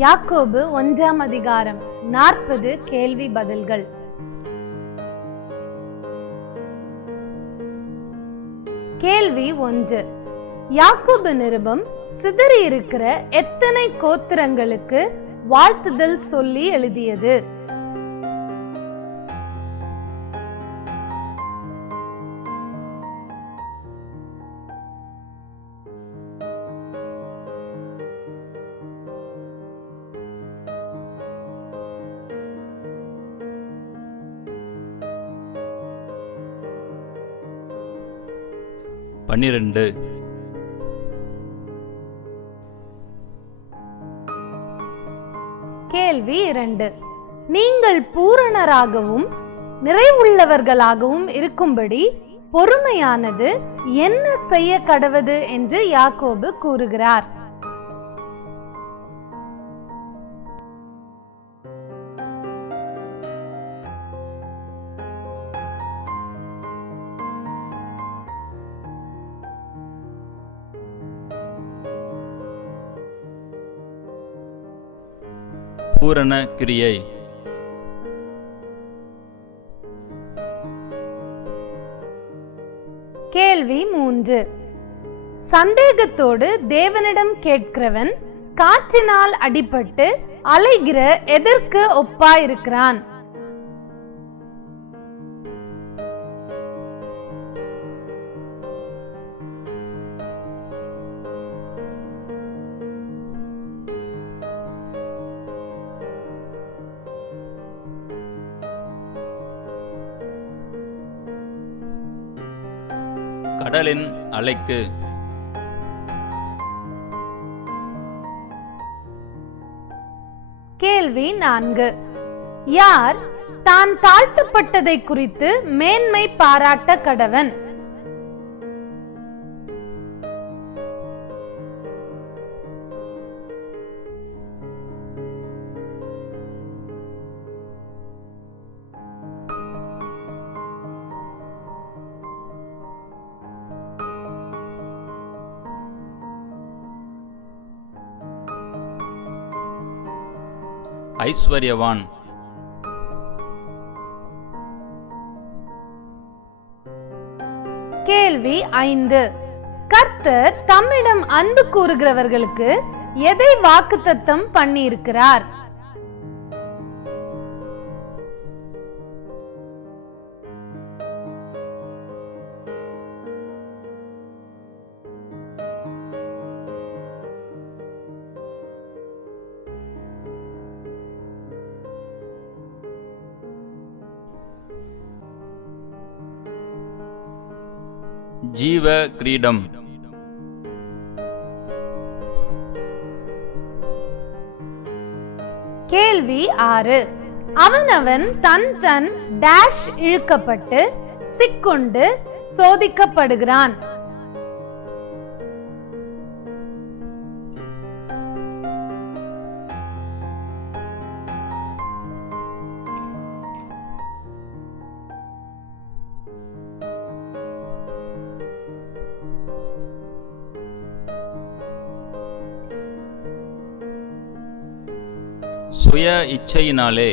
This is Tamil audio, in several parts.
யாக்கோபு 1 40 கேள்வி பதில்கள். கேள்வி 1. யாக்கோபு நிருபம் சிதறி இருக்கிற எத்தனை கோத்திரங்களுக்கு வாழ்த்துதல் சொல்லி எழுதியது? பன்னிரண்டு. கேள்வி 2. நீங்கள் பூரணராகவும் நிறைவுள்ளவர்களாகவும் இருக்கும்படி பொறுமையானது என்ன செய்ய கடவது என்று யாக்கோபு கூறுகிறார்? பூரண கிரியை. கேள்வி 3. சந்தேகத்தோடு தேவனிடம் கேட்கிறவன் காற்றினால் அடிபட்டு அலைகிற எதற்கு ஒப்பாயிருக்கிறான்? கடலின் அலைக்கு. கேள்வி 4. யார் தான் தாழ்த்தப்பட்டதை குறித்து மேன்மை பாராட்ட கடவன்? ஐஸ்வர்யவான். கேள்வி 5. கர்த்தர் தம்மிடம் அன்பு கூறுகிறவர்களுக்கு எதை வாக்குத்தத்தம் பண்ணியிருக்கிறார்? ஜீவ கிரீடம். கேள்வி 6. அவனவன் தன் தன் டேஷ் இழுக்கப்பட்டு சிக்குண்டு சோதிக்கப்படுகிறான். சுய இச்சையினாலே.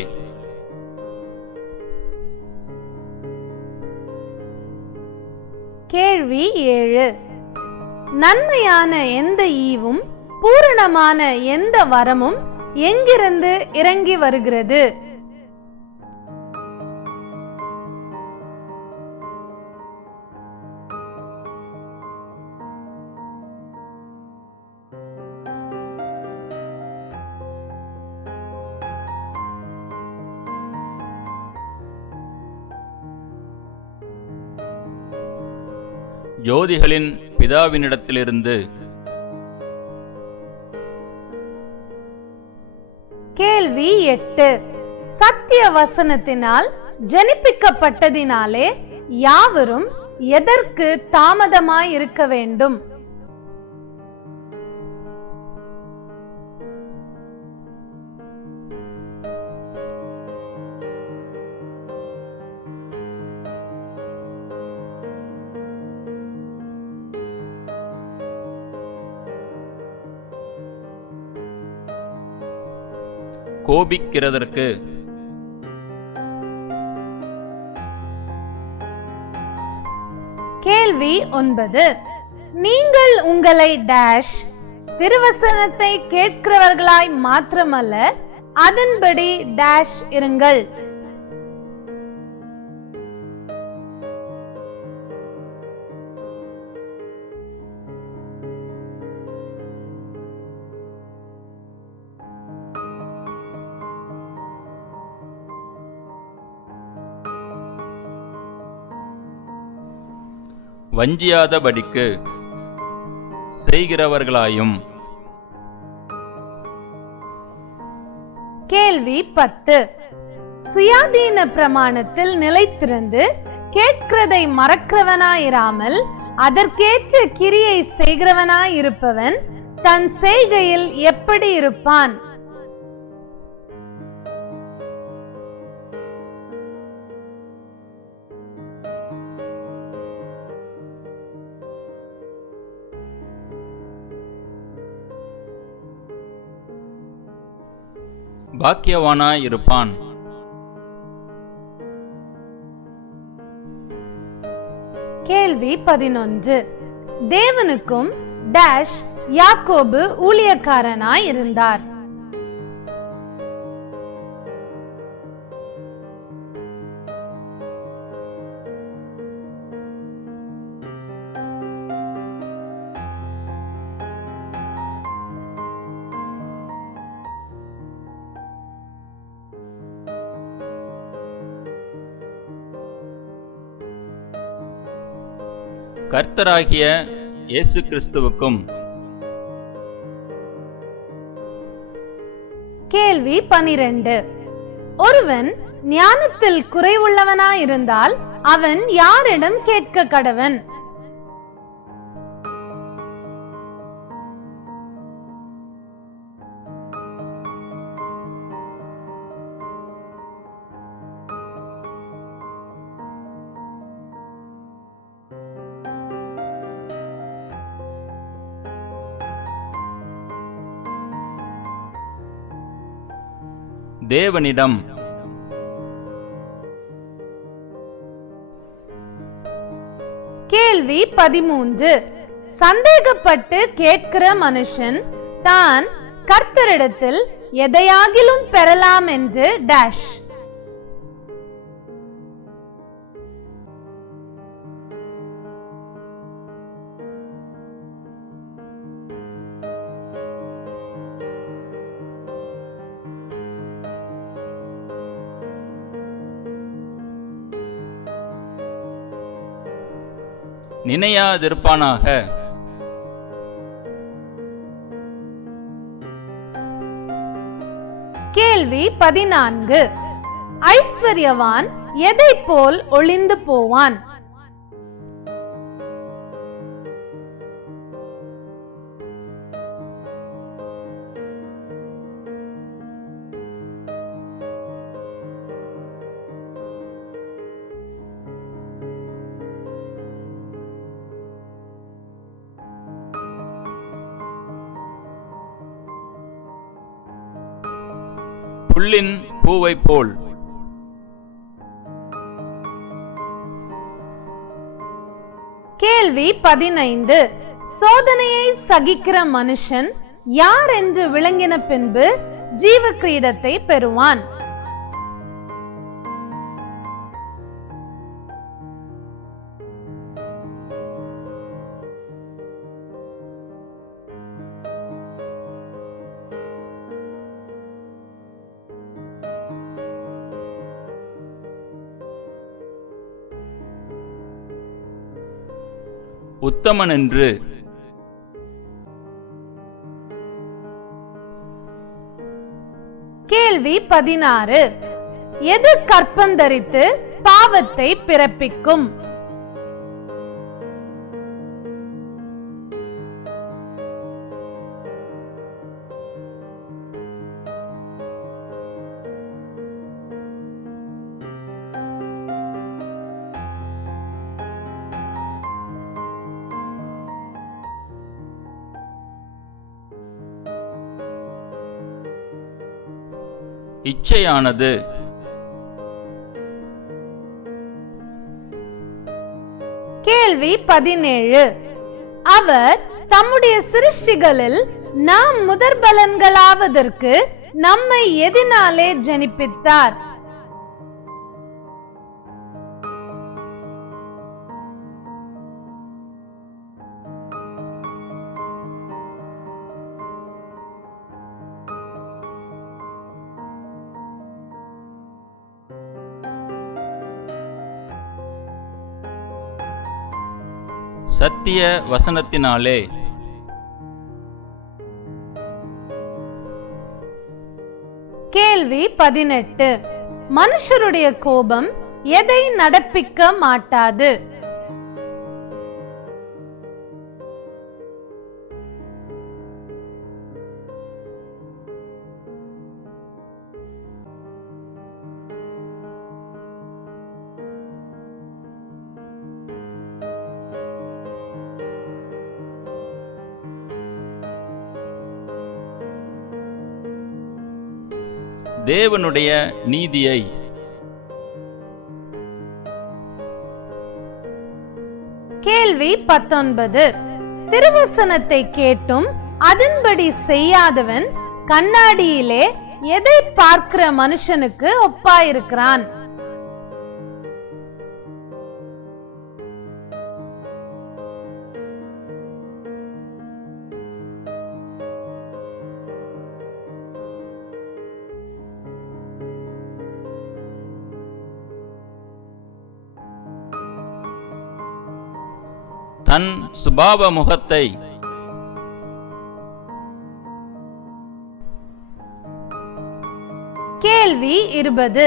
கேள்வி 7. நன்மையான எந்த ஈவும் பூரணமான எந்த வரமும் எங்கிருந்து இறங்கி வருகிறது? ஜோதிகளின் பிதாவினிடத்திலிருந்து. கேள்வி 8. சத்திய வசனத்தினால் ஜனிப்பிக்கப்பட்டதினாலே யாவரும் எதற்கு தாமதமாய் இருக்க வேண்டும்? கோபிக்கிறதற்கு கேள்வி 9. நீங்கள் உங்களை டேஷ் திருவசனத்தை கேட்கிறவர்களாய் மாத்திரமல்ல, அதன்படி டேஷ் இருங்கள். வஞ்சியாதபடிக்கு செய்கிறவர்களாயும். கேள்வி 10. சுயாதீன பிரமாணத்தில் நிலைத்திருந்து கேட்கிறதை மறக்கிறவனாயிராமல் அதற்கேற்ற கிரியை செய்கிறவனாயிருப்பவன் தன் செய்கையில் எப்படி இருப்பான்? பாக்கியவானாயிருப்பான். கேள்வி 11. தேவனுக்கும் டேஷ் யாக்கோபு ஊழியக்காரனாய் இருந்தார். கர்த்தராகிய இயேசு கிறிஸ்துவுக்கும். கேள்வி 12. ஒருவன் ஞானத்தில் குறைவுள்ளவனாயிருந்தால் அவன் யாரிடம் கேட்க கடவன்? தேவனிடம். கேள்வி 13. சந்தேகப்பட்டு கேட்கிற மனுஷன் தான் கர்த்தரிடத்தில் எதையாகிலும் பெறலாம் என்று டேஷ். நினையாதிருப்பானாக. கேள்வி 14. ஐஸ்வர்யவான் எதை போல் ஒளிந்து போவான்? புல்லின் பூவைப் போல். கேள்வி 15. சோதனையை சகிக்கிற மனுஷன் யார் என்று விளங்கின பின்பு ஜீவ கிரீடத்தை பெறுவான்? உத்தமன் என்று. கேள்வி 16. எது கற்பந்தரித்து பாவத்தை பிறப்பிக்கும்? இச்சையானது. கேள்வி 17. அவர் தம்முடைய சிருஷ்டிகளில் நாம் முதற்பலன்களாவதற்கு நம்மை எதினாலே ஜனிப்பித்தார்? சத்திய வசனத்தினாலே. கேள்வி 18. மனுஷருடைய கோபம் எதை நடப்பிக்க மாட்டாது? தேவனுடைய நீதியை. கேள்வி 19. திருவசனத்தை கேட்டும் அதன்படி செய்யாதவன் கண்ணாடியிலே எதை பார்க்கிற மனுஷனுக்கு ஒப்பாயிருக்கிறான்? தன் சுபாவ முகத்தை. கேள்வி 20.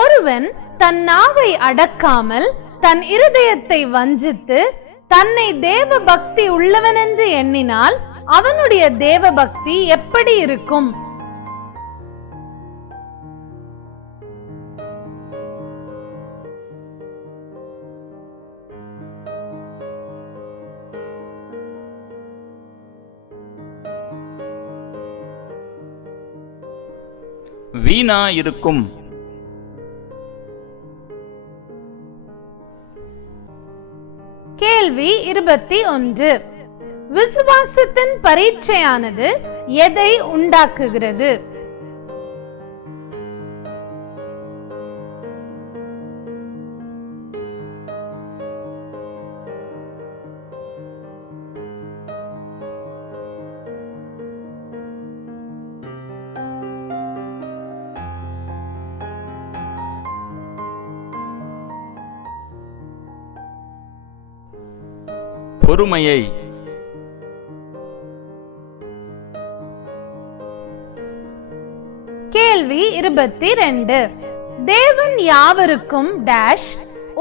ஒருவன் தன் நாவை அடக்காமல் தன் இருதயத்தை வஞ்சித்து தன்னை தேவ பக்தி உள்ளவனென்று எண்ணினால் அவனுடைய தேவ பக்தி எப்படி இருக்கும்? வீணா இருக்கும். கேள்வி 21. விசுவாசத்தின் பரீட்சையானது எதை உண்டாக்குகிறது? பொறுமையை. கேள்வி 22. தேவன் யாவருக்கும் டேஷ்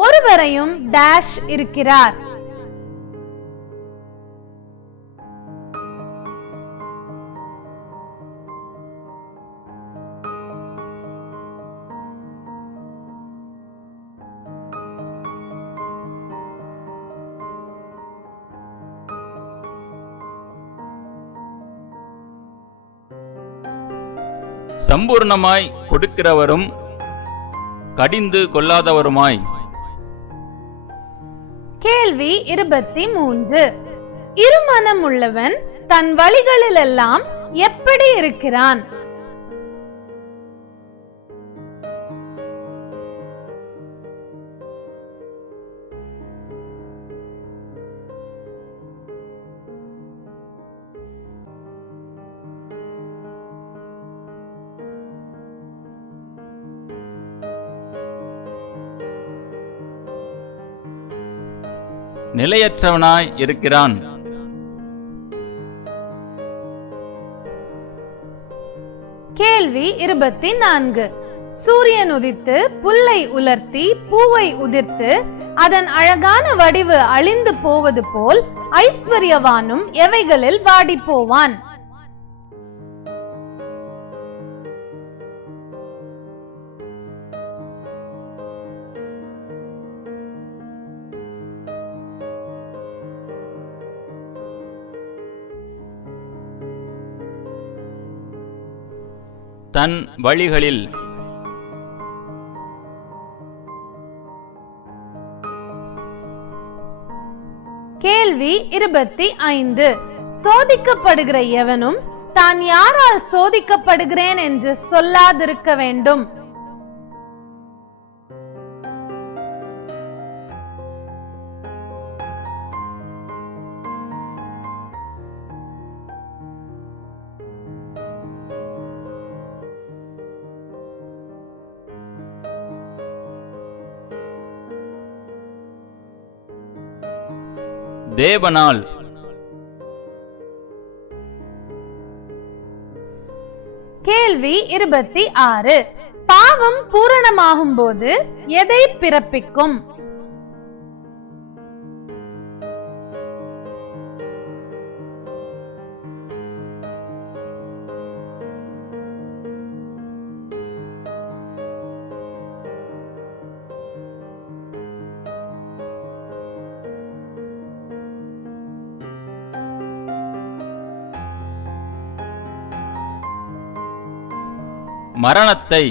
ஒருவரையும் டேஷ் இருக்கிறார். சம்பூர்ணமாய் கொடுக்கிறவரும் கடிந்து கொள்ளாதவருமாய். கேள்வி 23. இருமனம் உள்ளவன் தன் வழிகளிலெல்லாம் எப்படி இருக்கிறான்? நிலையற்றவனாய் இருக்கிறான். கேள்வி 24. சூரியன் உதித்து புல்லை உலர்த்தி பூவை உதிர்த்து அதன் அழகான வடிவு அழிந்து போவது போல் ஐஸ்வர்யவானும் எவைகளில் வாடி போவான்? தன் வழிகளில். கேள்வி 25. சோதிக்கப்படுகிற எவனும் தான் யாரால் சோதிக்கப்படுகிறேன் என்று சொல்லாதிருக்க வேண்டும். தேவனால். கேள்வி 26. பாவம் பூரணமாகும் போது எதை பிறப்பிக்கும்? மரணத்தை.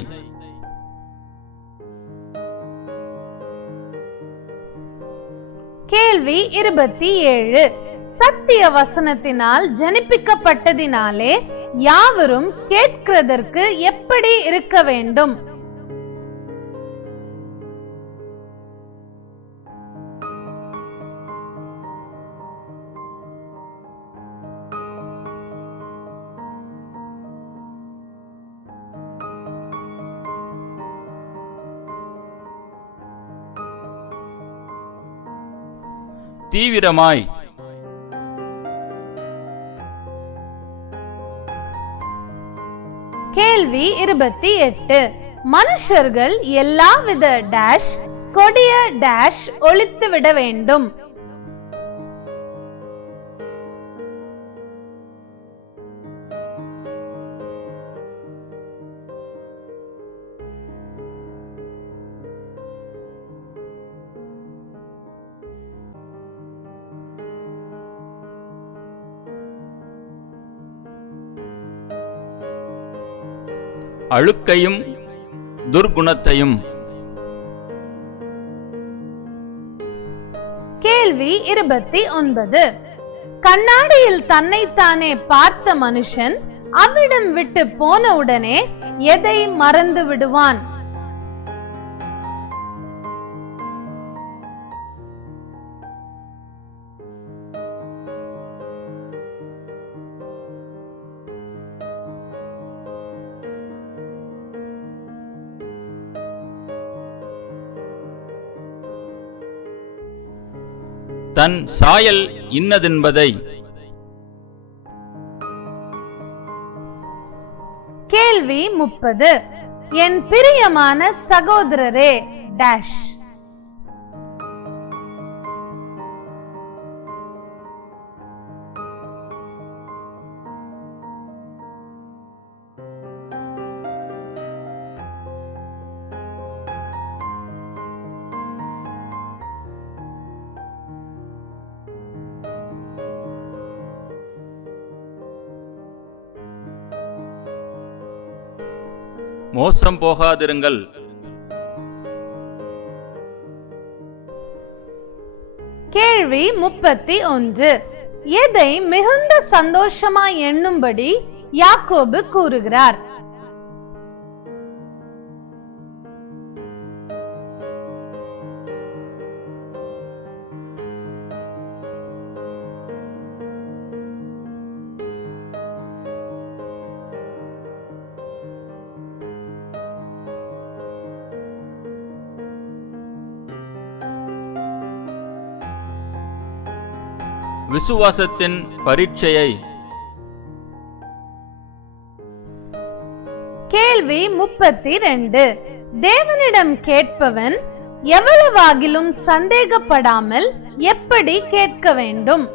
கேள்வி 27. சத்திய வசனத்தினால் ஜனிப்பிக்கப்பட்டதினாலே யாவரும் கேட்கிறதற்கு எப்படி இருக்க வேண்டும்? தீவிரமாய். கேள்வி 28. மனுஷர்கள் எல்லாவித டேஷ் கொடிய டேஷ் ஒழித்துவிட வேண்டும். அழுக்கையும் துர்குணத்தையும். கேள்வி 29. கண்ணாடியில் தன்னைத்தானே பார்த்த மனுஷன் அவ்விடம் விட்டு போன உடனே எதை மறந்து விடுவான்? தன் சாயல் இன்னதென்பதை. கேள்வி 30. என் பிரியமான சகோதரரே டேஷ். மோசம் போகாதிருங்கள். கேள்வி 31. எதை மிகுந்த சந்தோஷமாய் எண்ணும்படி யாக்கோபு கூறுகிறார்? விசுவாசத்தின் பரீட்சையை. கேள்வி 32. தேவனிடம் கேட்பவன் எவ்வளவாகிலும் சந்தேகப்படாமல் எப்படி கேட்க வேண்டும்?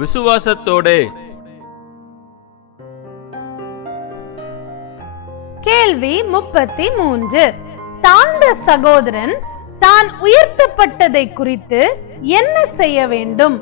விசுவாசத்தோடே. கேள்வி 33. தாழ்ந்த சகோதரன் தான் உயர்த்தப்பட்டதை குறித்து என்ன செய்ய வேண்டும்?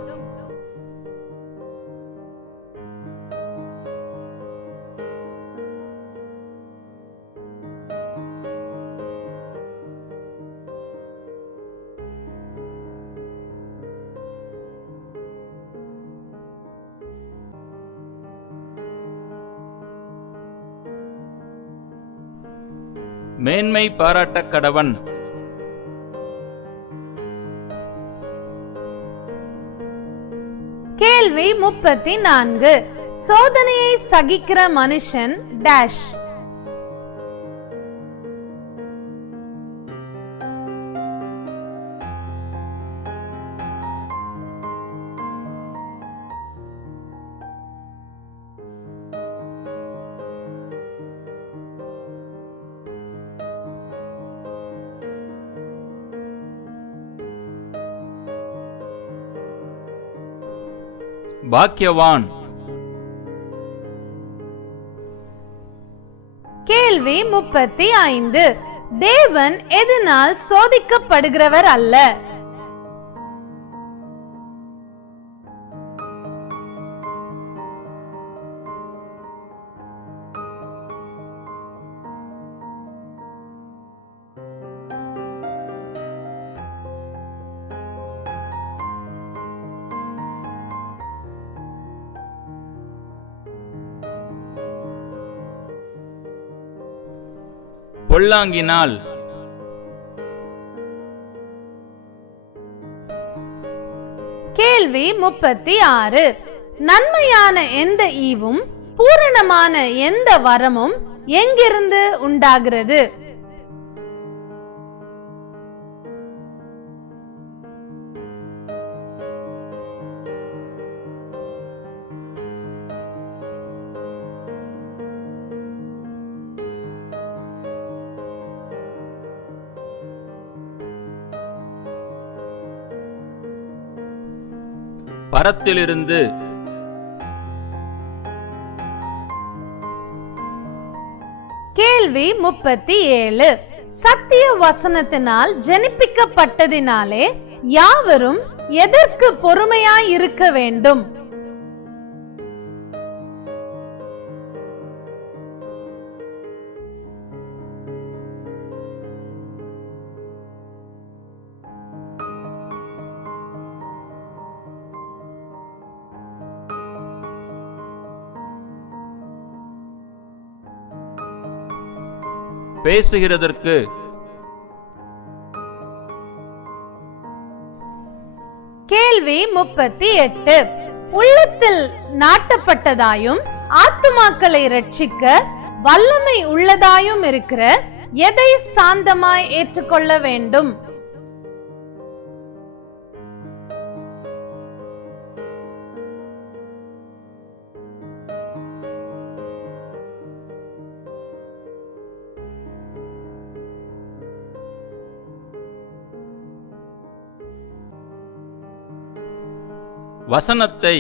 மேன்மை பாராட்டக் கடவன். கேள்வி 34. சோதனையை சகிக்கிற மனுஷன் டேஷ். பாக்கியவான். கேள்வி 35. தேவன் எதனால் சோதிக்கப்படுகிறவர் அல்ல? பொல்லாங்கினால். கேள்வி 36. நன்மையான எந்த ஈவும் பூரணமான எந்த வரமும் எங்கிருந்து உண்டாகிறது? பரத்திலிருந்து. கேள்வி 37. சத்திய வசனத்தினால் ஜனிப்பிக்கப்பட்டதினாலே யாவரும் எதற்கு பொறுமையாய் இருக்க வேண்டும்? பேசுகிறதற்கு. கேள்வி 38. உள்ளத்தில் நாட்டப்பட்டதாயும் ஆத்துமாக்களை ரட்சிக்க வல்லமை உள்ளதாயும் இருக்கிற எதை சாந்தமாய் ஏற்றுக்கொள்ள வேண்டும்? வசனத்தை.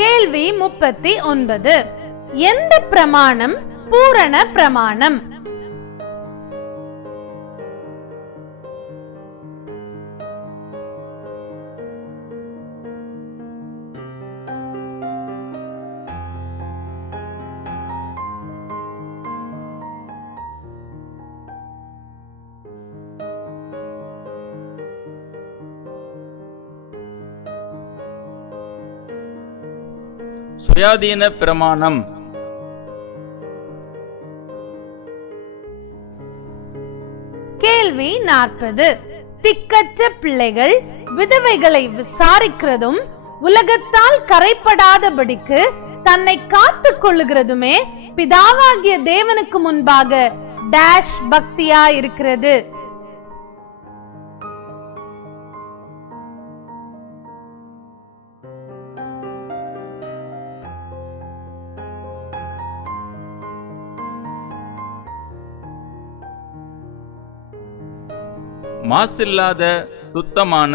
கேள்வி 39. எந்த பிரமாணம் பூரண பிரமாணம்? சுயாதீன பிரமாணம். கேள்வி 40. திக்கற்ற பிள்ளைகள் விதவைகளை விசாரிக்கிறதும் உலகத்தால் கரைப்படாதபடிக்கு தன்னை காத்துக் கொள்ளுகிறதுமே பிதாவாகிய தேவனுக்கு முன்பாக டேஷ் பக்தியா இருக்கிறது. மாசில்லாத சுத்தமான